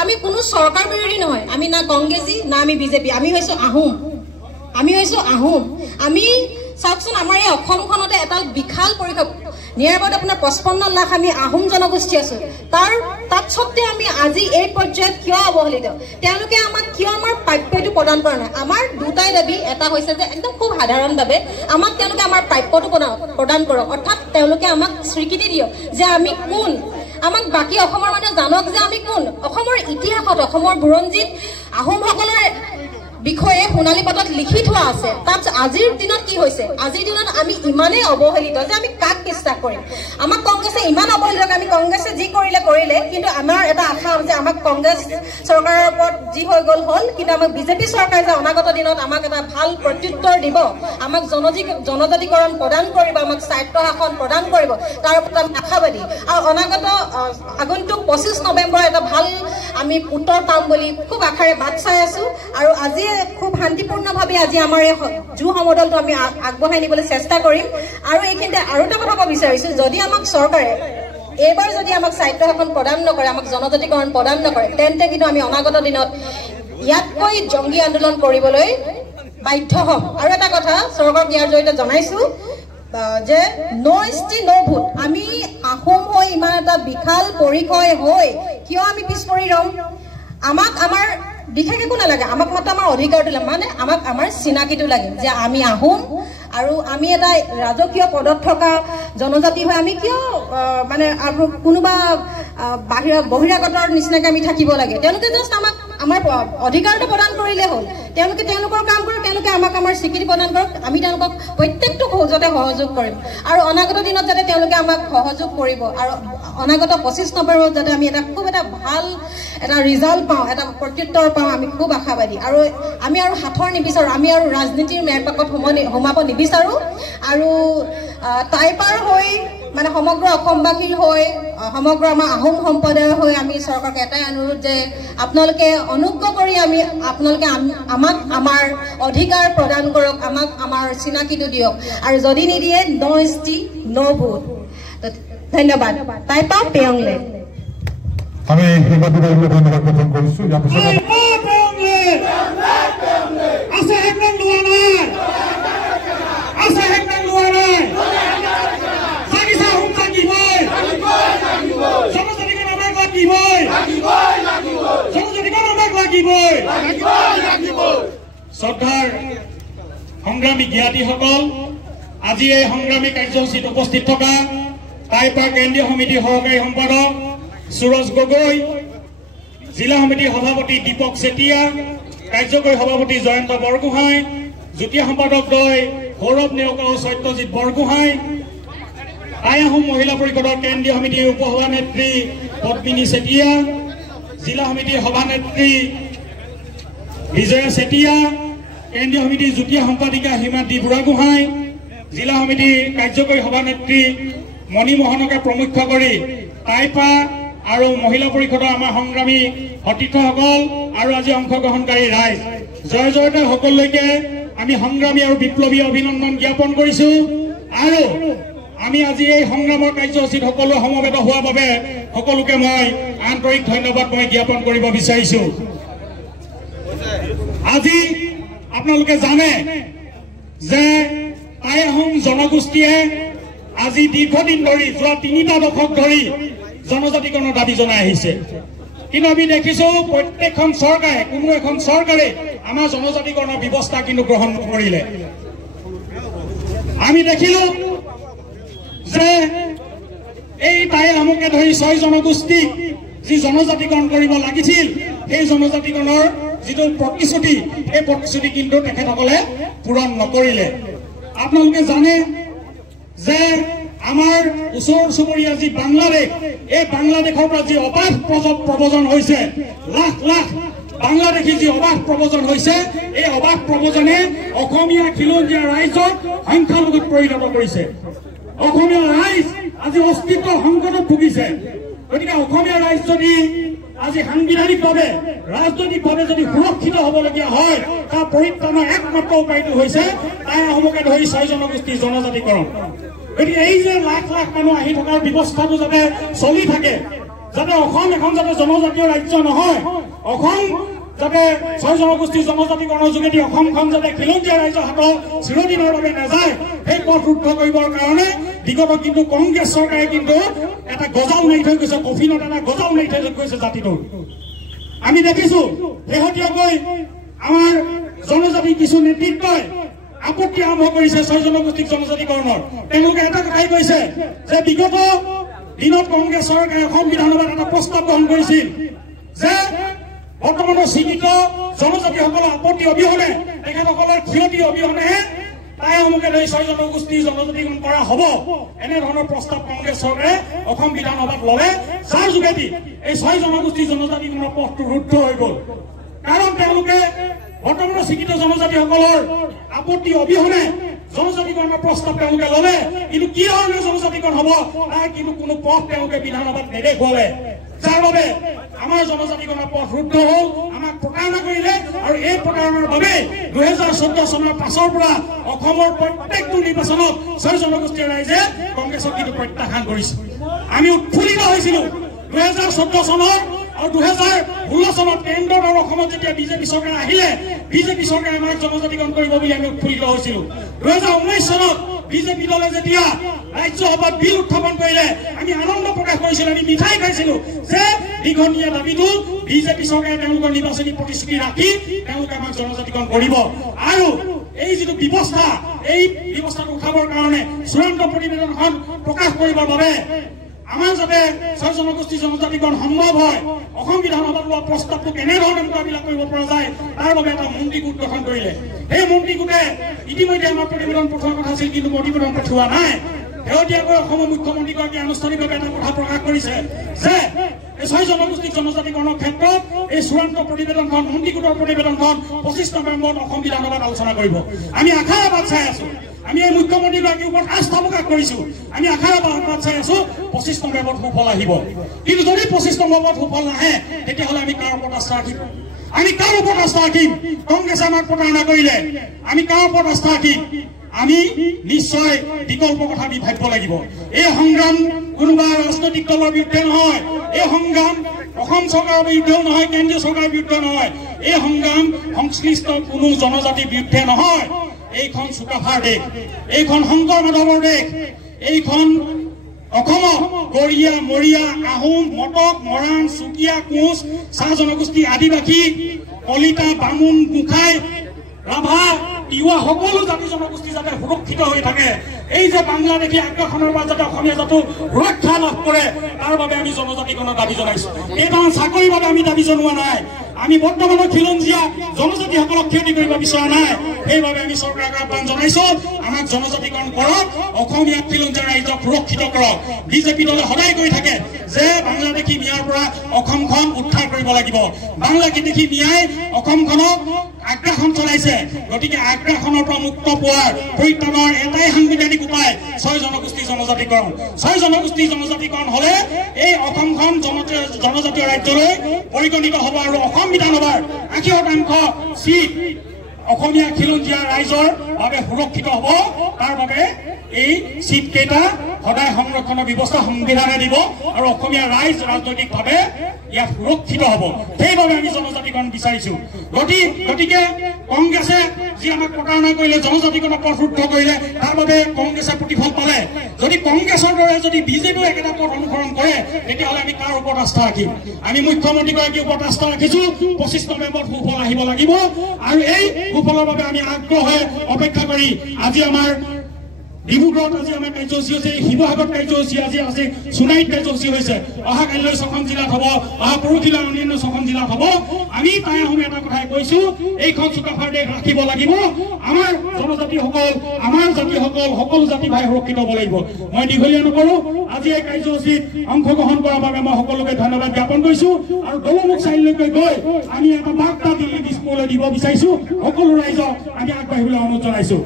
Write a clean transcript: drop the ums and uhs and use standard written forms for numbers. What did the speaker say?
আমি কোনো চৰকাৰ বিৰোধী নহয় আমি না কংগ্ৰেছী না আমি বিজেপি আমি হৈছো আহোম আমি চাওকচোন আমাৰ এই অসমখনতে এটা বিশাল পৰিসৰ নিয়াৰবাদ আপোনাৰ 55 লাখ আমি আহোম জনগোষ্ঠী আছো তাত সত্ত্বেও আমি আজি এই পৰ্যায়ত কিয় অৱহেলিত তেওঁলোকে আমাক কিয় আমাৰ প্ৰাপ্যটো প্ৰদান কৰা নাই আমাৰ দুটাই দাবী এটা হৈছে যে একদম খুব সাধাৰণভাৱে আমাক তেওঁলোকে আমাৰ প্ৰাপ্যটো প্ৰদান কৰক অৰ্থাৎ তেওঁলোকে আমাক স্বীকৃতি দিয়ক যে আমি কোন আমাক বাকি অসমৰ মানুহে জানক যে আমি কোন অসমৰ ইতিহাসত অসমৰ বুৰঞ্জীত আহোমসকলৰ বিষয়ে সোণালী পটত লিখি থোৱা আছে তাত আজিৰ দিনত কি হৈছে আজিৰ দিনত আমি ইমানে অৱহেলিত যে আমি কাক বিশ্বাস কৰিম আমাক কংগ্ৰেছে ইমান অৱহেলিত আমি কংগ্ৰেছে যি কৰিলে কিন্তু আমাৰ এটা আশা যে আমাক কংগ্ৰেছ চৰকাৰৰ ওপৰত যি হৈ গ'ল হ'ল কিন্তু আমাক বিজেপি চৰকাৰে যে অনাগত দিনত আমাক এটা ভাল প্ৰত্যুত্তৰ দিব আমাক জনজাতিকৰণ প্ৰদান কৰিব আমাক স্বায়ত্ব শাসন প্ৰদান কৰিব তাৰ ওপৰত আমি আশাবাদী আৰু অনাগত আগন্তুক 25 নৱেম্বৰ এটা ভাল আমি উত্তৰ পাম বুলি খুব আশাৰে বাট চাই আছো আৰু আজি খুব শান্তিপূৰ্ণভাৱে আজি আমাৰ এই জু সমদলটো আমি আগবঢ়াই নিবলৈ চেষ্টা কৰিম আৰু এইখিনিতে আৰু এটা কথা ক'ব বিচাৰিছো যদি আমাক চৰকাৰে এইবাৰ যদি আমাক স্বায়ত্ব শাসন প্ৰদান নকৰে আমাক জনজাতিকৰণ প্ৰদান নকৰে তেন্তে কিন্তু আমি অনাগত দিনত ইয়াতকৈ জংগী আন্দোলন কৰিবলৈ বাধ্য হ'ম আৰু এটা কথা চৰকাৰক ইয়াৰ জৰিয়তে জনাইছো যে নো ইষ্টি নো ভোট আমি আহোম হৈ ইমান এটা বিশাল পৰিসৰ হৈ কিয় আমি পিছ পৰি ৰম আমাক আমাৰ বিশেষ একো নালাগে আমাক মাত্ৰ আমাৰ অধিকাৰটো লাগে মানে আমাক আমাৰ চিনাকিটো লাগে যে আমি আহোম আৰু আমি এটা ৰাজকীয় পদত থকা জনজাতি হৈ আমি কিয় মানে কোনোবা বহিৰাগতৰ নিচিনাকৈ আমি থাকিব লাগে তেওঁলোকে জাষ্ট আমাক আমাৰ অধিকাৰটো প্ৰদান কৰিলে হ'ল তেওঁলোকে তেওঁলোকৰ কাম কৰক তেওঁলোকে আমাক আমাৰ স্বীকৃতি প্ৰদান কৰক আমি তেওঁলোকক প্ৰত্যেকটো যাতে সহযোগ কৰিম আৰু অনাগত দিনত যাতে তেওঁলোকে আমাক সহযোগ কৰিব আৰু অনাগত 25 নৱেম্বৰত যাতে আমি এটা খুব এটা ভাল এটা ৰিজাল্ট পাওঁ এটা প্ৰত্যুত্তৰ পাওঁ আমি খুব আশাবাদী আৰু আমি আৰু হাতৰ নিবিচাৰোঁ আমি আৰু ৰাজনীতিৰ মেৰপাকত সোমাব নিবিচাৰোঁ আৰু টাইপাৰ হৈ মানে সমগ্ৰ অসমবাসীৰ হৈ সমগ্ৰ আমাৰ আহোম সম্প্ৰদায়ৰ হৈ আমি চৰকাৰক এটাই অনুৰোধ যে আপোনালোকে অনুগ্ৰহ কৰি আপোনালোকে আমাক আমাৰ অধিকাৰ প্ৰদান কৰক আমাক আমাৰ চিনাকিটো দিয়ক আৰু যদি নিদিয়ে নো ইষ্টি নো ভোট ধন্যবাদ টাইপা পেয়ংলে আমি ধন্যবাদ জ্ঞাপন কৰিছো ইয়াৰ পিছত শ্ৰদ্ধাৰ সংগ্ৰামী জ্ঞাতিসকল আজি এই সংগ্ৰামী কাৰ্যসূচীত উপস্থিত থকা টাইপাৰ কেন্দ্ৰীয় সমিতিৰ সহকাৰী সম্পাদক সুৰজ গগৈ জিলা সমিতিৰ সভাপতি দীপক চেতিয়া কাৰ্যকৰী সভাপতি জয়ন্ত বৰগোহাঁই যুটীয়া সম্পাদকদ্বয় সৌৰভ নেওকা আৰু সত্যজিৎ বৰগোহাঁই টাই আহোম মহিলা পৰিষদৰ কেন্দ্ৰীয় সমিতিৰ উপসভানেত্ৰী পদ্মিনী চেতিয়া জিলা সমিতিৰ সভানেত্ৰী বিজয়া চেতিয়া কেন্দ্ৰীয় সমিতিৰ যুটীয়া সম্পাদিকা হিমাদ্ৰী বুঢ়াগোহাঁই জিলা সমিতিৰ কাৰ্যকৰী সভানেত্ৰী মণি মোহনকে প্ৰমুখ্য কৰি টাইপা আৰু মহিলা পৰিষদৰ আমাৰ সংগ্ৰামী সতীৰ্থসকল আৰু আজি অংশগ্ৰহণকাৰী ৰাইজ জয় জয়তে সকলোকে আমি সংগ্ৰামী আৰু বিপ্লৱী অভিনন্দন জ্ঞাপন কৰিছো আৰু আমি আজি এই সংগ্ৰামৰ কাৰ্যসূচীত সকলো সমবেত হোৱাৰ বাবে সকলোকে মই আন্তৰিক ধন্যবাদ জ্ঞাপন কৰিব বিচাৰিছো আজি আপোনালোকে জানে যে টাই আহোম জনগোষ্ঠীয়ে আজি দীৰ্ঘদিন ধৰি যোৱা 3টা দশক ধৰি জনজাতিকৰণৰ দাবী জনাই আহিছে কিন্তু আমি দেখিছো প্ৰত্যেকখন চৰকাৰে কোনো এখন চৰকাৰে আমাৰ জনজাতিকৰণৰ ব্যৱস্থা কিন্তু গ্ৰহণ নকৰিলে আমি দেখিলো যে এই টাই আহোমকে ধৰি 6 জনগোষ্ঠীক যি জনজাতিকৰণ কৰিব লাগিছিল সেই জনজাতিকৰণৰ যিটো প্ৰতিশ্ৰুতি এই প্ৰতিশ্ৰুতি কিন্তু তেখেতসকলে পূৰণ নকৰিলে আপোনালোকে জানে যে আমাৰ ওচৰ চুবুৰীয়া যি বাংলাদেশ এই বাংলাদেশৰ পৰা যি অবাধ প্ৰব্ৰজন হৈছে লাখ লাখ বাংলাদেশী যি অবাধ প্ৰব্ৰজন হৈছে এই অবাধ প্ৰব্ৰজনে অসমীয়া খিলঞ্জীয়া ৰাইজক সংখ্যালঘুত পৰিণত কৰিছে অসমীয়া ৰাইজ আজি অস্তিত্ব সংকটত ভুগিছে গতিকে অসমীয়া ৰাইজ যদি আজি সাংবিধানিকভাৱে ৰাজনৈতিকভাৱে যদি সুৰক্ষিত হ'বলগীয়া হয় তাৰ পৰিত্ৰাণৰ একমাত্ৰ উপায়টো হৈছে টাই আহোমকে ধৰি 6 জনগোষ্ঠীৰ জনজাতিকৰণ গতিকে এই যে লাখ লাখ মানুহ আহি থকাৰ ব্যৱস্থাটো যাতে চলি থাকে যাতে অসম এখন যাতে জনজাতীয় ৰাজ্য নহয়, অসম যাতে 6 জনগোষ্ঠীৰ জনজাতিকৰণৰ যোগেদি অসমখন যাতে খিলঞ্জীয়া ৰাইজৰ হাতত চিৰদিনৰ বাবে নাযায়, সেই পথ ৰুদ্ধ কৰিবৰ কাৰণে বিগত কিন্তু কংগ্ৰেছ চৰকাৰে কিন্তু এটা গজাল মাৰি থৈ গৈছে, কফিনত এটা গজাল মাৰি থৈ গৈছে জাতিটোৰ। আমি দেখিছো শেহতীয়াকৈ আমাৰ জনজাতি কিছু নেতৃত্বই আপত্তি আৰম্ভ কৰিছে 6 জনগোষ্ঠীক জনজাতিকৰণৰ। তেওঁলোকে এটা কথাই কৈছে যে বিগত দিনত কংগ্ৰেছ চৰকাৰে অসম বিধানসভাত এটা প্ৰস্তাৱ গ্ৰহণ কৰিছিল যে বৰ্তমানৰ স্বীকৃত জনজাতিসকলৰ আপত্তি অবিহনে, তেখেতসকলৰ ক্ষতি অবিহনেহে টাইসমূহকে ধৰি 6 জনগোষ্ঠীৰ জনজাতিকৰণ কৰা হ'ব। এনেধৰণৰ প্ৰস্তাৱ কংগ্ৰেছ চৰকাৰে অসম বিধানসভাত ল'লে, যাৰ যোগেদি এই 6 জনগোষ্ঠীৰ জনজাতিকৰণৰ পথটো ৰুদ্ধ হৈ গ'ল। কাৰণ তেওঁলোকে বৰ্তমানৰ স্বীকৃত জনজাতিসকলৰ আপত্তি অবিহনে জনজাতিকৰণৰ প্ৰস্তাৱ তেওঁলোকে ল'লে, কিন্তু কি ধৰণে জনজাতিকৰণ হ'ব তাৰ কিন্তু কোনো পথ তেওঁলোকে বিধানসভাত নেদেখুৱালে, যাৰ বাবে আমাৰ জনজাতিকৰণৰ পথ ৰুদ্ধ হ'ল, আমাক প্ৰতাৰণা কৰিলে। আৰু এই প্ৰতাৰণাৰ বাবে 2014 চনৰ পাছৰ পৰা অসমৰ প্ৰত্যেকটো নিৰ্বাচনত 6 জনগোষ্ঠীয় ৰাইজে কংগ্ৰেছক কিন্তু প্ৰত্যাখ্যান কৰিছে। আমি উৎফুল্লিত হৈছিলো 2014 চনৰ আৰু 2016 চনত কেন্দ্ৰত আৰু অসমত যেতিয়া বিজেপি চৰকাৰ আহিলে, বিজেপি চৰকাৰে আমাক জনজাতিকৰণ কৰিব বুলি আমি উৎফুল্লিত হৈছিলো। 2019 চনত বিজেপি দলে যেতিয়া ৰাজ্যসভাত বিল উত্থাপন কৰিলে, আমি আনন্দ প্ৰকাশ কৰিছিলো, আমি মিঠাই খাইছিলো যে দীঘলীয়া দাবীটো বিজেপি চৰকাৰে তেওঁলোকৰ নিৰ্বাচনী প্ৰতিশ্ৰুতি ৰাখি তেওঁলোকে আমাক জনজাতিকৰণ কৰিব। আৰু এই যিটো ব্যৱস্থা, এই ব্যৱস্থাটো উঠাবৰ কাৰণে চূড়ান্ত প্ৰতিবেদনখন প্ৰকাশ কৰিবৰ বাবে আমাৰ যাতে 6 জনগোষ্ঠী জনজাতিকৰণ সম্ভৱ হয়, অসম বিধানসভাত লোৱা প্ৰস্তাৱটো কেনেধৰণে মোকাবিলা কৰিব পৰা যায় তাৰ বাবে এটা মন্ত্ৰী গোট গঠন কৰিলে। সেই মন্ত্ৰী গোটে ইতিমধ্যে আমাৰ প্ৰতিবেদন পঠোৱাৰ কথা আছিল, কিন্তু প্ৰতিবেদন পঠোৱা নাই। শেহতীয়াকৈ অসমৰ মুখ্যমন্ত্ৰীগৰাকীয়ে আনুষ্ঠানিকভাৱে এটা কথা প্ৰকাশ কৰিছে যে এই 6 জনগোষ্ঠী জনজাতিকৰণৰ ক্ষেত্ৰত এই চূড়ান্ত প্ৰতিবেদনখন, মন্ত্ৰী গোটৰ প্ৰতিবেদনখন 25 নৱেম্বৰত অসম বিধানসভাত আলোচনা কৰিব। আমি আশাৰ বাট চাই আছো, আমি এই মুখ্যমন্ত্ৰীগৰাকীৰ ওপৰত আস্থা প্ৰকাশ কৰিছো, আমি আশাৰ বাট চাই আছো 25 নৱেম্বৰত সুফল আহিব। কিন্তু যদি 25 নৱেম্বৰত সুফল নাহে, তেতিয়াহ'লে আমি কাৰ ওপৰত আস্থা ৰাখিম? আমি কাৰ ওপৰত আস্থা ৰাখিম? কংগ্ৰেছে আমাক প্ৰতাৰণা কৰিলে, আমি কাৰ ওপৰত আস্থা ৰাখিম? আমি নিশ্চয় বিকল্প কথা আমি ভাবিব লাগিব। এই সংগ্ৰাম কোনোবা ৰাজনৈতিক দলৰ বিৰুদ্ধে নহয়, এই সংগ্ৰাম অসম চৰকাৰৰ বিৰুদ্ধেও নহয়, কেন্দ্ৰীয় চৰকাৰৰ বিৰুদ্ধে নহয়, এই সংগ্ৰাম সংশ্লিষ্ট কোনো জনজাতিৰ বিৰুদ্ধে নহয়। এইখন চুকাফাৰ দেশ, এইখন শংকৰ মাধৱৰ দেশ, এইখন অসমত গৰীয়া, মৰীয়া, আহোম, মটক, মৰাণ, চুতীয়া, কোচ, চাহ জনগোষ্ঠী, আদিবাসী, কলিতা, বামুণ, গোসাঁই, ৰাভা, তিৱা সকলো জাতি জনগোষ্ঠী যাতে সুৰক্ষিত হৈ থাকে, এই যে বাংলাদেশী আগ্ৰাসনৰ পৰা যাতে অসমীয়া জাতিটো সুৰক্ষা লাভ কৰে, তাৰ বাবে আমি জনজাতিকৰণৰ দাবী জনাইছো। কেইটামান চাকৰিৰ বাবে আমি দাবী জনোৱা নাই, আমি বৰ্তমানৰ খিলঞ্জীয়া জনজাতিসকলক ক্ষতি কৰিব বিচৰা নাই। সেইবাবে আমি চৰকাৰক আহ্বান জনাইছো, আমাক জনজাতিকৰণ কৰক, অসমীয়া খিলঞ্জীয়া ৰাইজক সুৰক্ষিত কৰক। বিজেপি দলে সদায় কৈ থাকে যে বাংলাদেশী মিয়াৰ পৰা অসমখন উদ্ধাৰ কৰিব লাগিব, বাংলাদেশী মিয়াই অসমখনক আগ্ৰাসন চলাইছে, গতিকে আগ্ৰাসনৰ পৰা মুক্ত পোৱাৰ পৰিত্ৰাণৰ এটাই সাংবিধানিক উপায় 6 জনগোষ্ঠী জনজাতিকৰণ। 6 জনগোষ্ঠী জনজাতিকৰণ হলে এই অসমখন জনজাতীয় ৰাজ্যলৈ পৰিগণিত হ'ব আৰু অসম বিধানসভাৰ 80% চিট অসমীয়া খিলঞ্জীয়া ৰাইজৰ বাবে সুৰক্ষিত হ'ব। তাৰ বাবে এই চিট কেইটা সদায় সংৰক্ষণৰ ব্যৱস্থা সংবিধানে দিব আৰু অসমীয়া ৰাইজ ৰাজনৈতিকভাৱে ইয়াত সুৰক্ষিত হ'ব। সেইবাবে আমি জনজাতিকৰণ বিচাৰিছো। গতিকে কংগ্ৰেছে যি আমাক প্ৰতাৰণা কৰিলে, জনজাতিকৰণৰ পথ ৰুদ্ধ কৰিলে, তাৰ বাবে কংগ্ৰেছে প্ৰতিফল পালে। যদি কংগ্ৰেছৰ দৰে যদি বিজেপিও একেটা পথ অনুসৰণ কৰে, তেতিয়াহ'লে আমি কাৰ ওপৰত আস্থা ৰাখিম? আমি মুখ্যমন্ত্ৰীগৰাকীৰ ওপৰত আস্থা ৰাখিছো। 25 নৱেম্বৰত সুফল আহিব লাগিব আৰু এই সুফলৰ বাবে আমি আগ্ৰহে অপেক্ষা কৰি আজি আমাৰ ডিব্ৰুগড়ত আজি আমাৰ কাৰ্যসূচী হৈছে, শিৱসাগৰত কাৰ্যসূচী আজি আছে, সোণাৰীত কাৰ্যসূচী হৈছে, অহা কাইলৈ 6খন জিলাত হ'ব, অহা পৰহিলৈ অন্যান্য 6খন জিলাত হ'ব। আমি তাই আহোমে এটা কথাই কৈছো, এইখন চুকাফাৰ দেশ ৰাখিব লাগিব। আমাৰ জনজাতিসকল, আমাৰ জাতিসকল, সকলো জাতি ভাই সুৰক্ষিত হ'ব লাগিব। মই দীঘলীয়া নকৰো, আজি এই কাৰ্যসূচীত অংশগ্ৰহণ কৰাৰ বাবে মই সকলোকে ধন্যবাদ জ্ঞাপন কৰিছো আৰু দলমুখ চাৰিলৈকে গৈ আমি এটা বাৰ্তা দিল্লী দিছপুৰলৈ দিব বিচাৰিছো। সকলো ৰাইজক আমি আগবাঢ়িবলৈ অনুৰোধ জনাইছো।